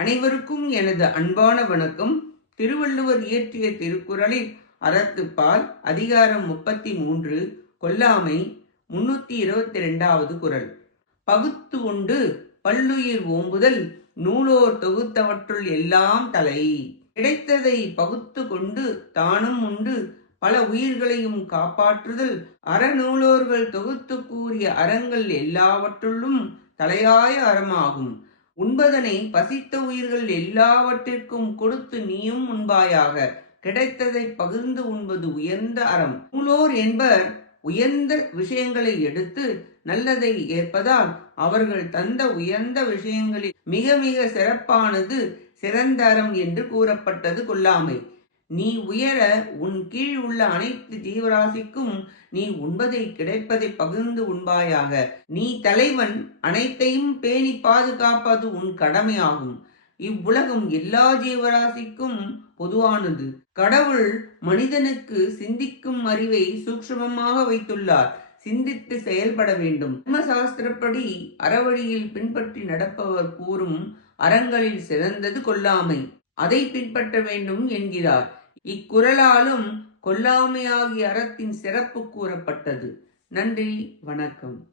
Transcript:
அனைவருக்கும் எனது அன்பான வணக்கம். திருவள்ளுவர் இயற்றிய திருக்குறளில் அறத்துப்பால் அதிகாரம் முப்பத்தி மூன்று கொல்லாமை முன்னூத்தி இருபத்தி ரெண்டாவது குரல் பகுத்து உண்டு பல்லுயிர் ஓம்புதல் நூலோர் தொகுத்தவற்றுள் எல்லாம் தலை. கிடைத்ததை பகுத்து கொண்டு தானும் உண்டு பல உயிர்களையும் காப்பாற்றுதல் அறநூலோர்கள் தொகுத்து கூறிய அறங்கள் எல்லாவற்றுள்ளும் தலையாய அறமாகும். உண்பதனை பசித்த உயிர்கள் எல்லாவற்றிற்கும் கொடுத்து நீயும் உண்பாயாக. கிடைத்ததை பகிர்ந்து உண்பது உயர்ந்த அறம். நூலோர் என்பர் உயர்ந்த விஷயங்களை எடுத்து நல்லதை ஏற்பதால் அவர்கள் தந்த உயர்ந்த விஷயங்களில் மிக மிக சிறப்பானது சிறந்த அறம் என்று கூறப்பட்டது கொல்லாமை. நீ உயர உன் கீழ் உள்ள அனைத்து ஜீவராசிக்கும் நீ உண்பதை கிடைப்பதை பகிர்ந்து உண்பாயாக. நீ தலைவன் அனைத்தையும் பேணி பாதுகாப்பது உன் கடமையாகும். இவ்வுலகம் எல்லா ஜீவராசிக்கும் பொதுவானது. கடவுள் மனிதனுக்கு சிந்திக்கும் அறிவை சூக்ஷ்மமாக வைத்துள்ளார். சிந்தித்து செயல்பட வேண்டும். தர்மசாஸ்திரப்படி அறவழியில் பின்பற்றி நடப்பவர் கூறும் அறங்களில் சிறந்தது கொல்லாமை. அதை பின்பற்ற வேண்டும் என்கிறார். இக்குறளாலும் கொல்லாமையாகிய அறத்தின் சிறப்பு கூறப்பட்டது. நன்றி வணக்கம்.